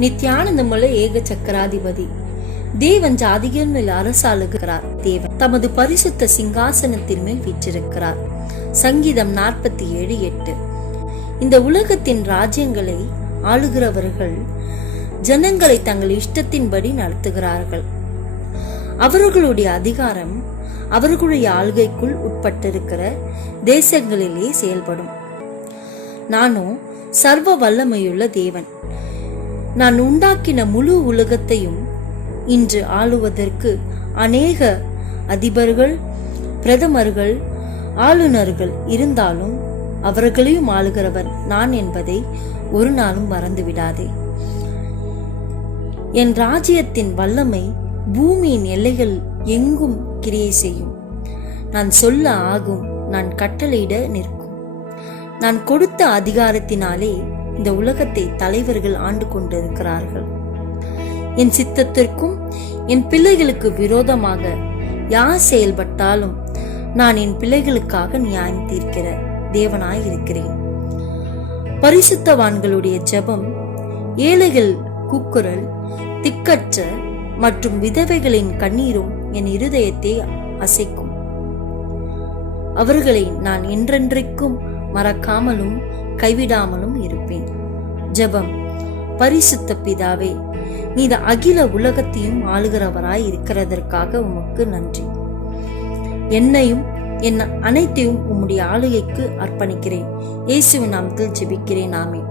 நித்யானந்தமுள்ள ஏக சக்கராதிபதி தேவன் ஜாதிகள் மேல் அரசாளுகிறார். தேவன் தமது பரிசுத்த சிங்காசனத்தின் மேல் வீற்றிருக்கிறார். சங்கீதம் 47:8. இந்த உலகத்தின் ராஜ்யங்களை ஆளுகிறவர்கள் ஜனங்களை தங்கள் இஷ்டத்தின்படி நடத்துகிறார்கள். அவர்களுடைய அதிகாரம் அவர்களுடைய ஆளுகைக்குள் உட்பட்டிருக்கிற தேசங்களிலே செயல்படும். நானோ சர்வ வல்லமையுள்ள தேவன். நான் உண்டாக்கின முழு உலகத்தையும் இன்று ஆளுவதற்கு அநேக அதிபர்கள், பிரதமர்கள், ஆளுநர்கள் இருந்தாலும் அவர்களையும் ஆளுகிறவர் நான் என்பதை ஒரு நாளும் மறந்துவிடாதே. என் ராஜ்யத்தின் வல்லமை பூமியின் எல்லைகள் எங்கும் கிரியை செய்யும். நான் சொல்ல ஆகும், நான் கட்டளையிட நிற்கும். நான் கொடுத்த அதிகாரத்தினாலே இந்த உலகத்தை தலைவர்கள் ஆண்டு கொண்டிருக்கிறார்கள். என் சித்தத்திற்கும் என் பிள்ளைகளுக்கு விரோதமாக யார் செயல்பட்டாலும் நான் என் பிள்ளைகளுக்காக நியாயம் தீர்க்கிற தேவனாய் இருக்கிறேன். பரிசுத்தவான்களுடைய ஜெபம், ஏழைகள் கூக்குரல், திக்கற்ற மற்றும் விதவைகளின் கண்ணீரும் என் இருதயத்தை அசைக்கும். அவர்களை நான் என்றென்றைக்கும் மறக்காமலும் கைவிடாமலும் இருப்பேன். ஜெபம். பரிசுத்த பிதாவே, நீர் அகில உலகத்தையும் ஆளுகிறவராய் இருக்கிறதற்காக உமக்கு நன்றி. என்னையும் என் அனைத்தையும் உம்முடைய ஆளுகைக்கு அர்ப்பணிக்கிறேன். இயேசுவின் நாமத்தில் ஜெபிக்கிறேன். ஆமென்.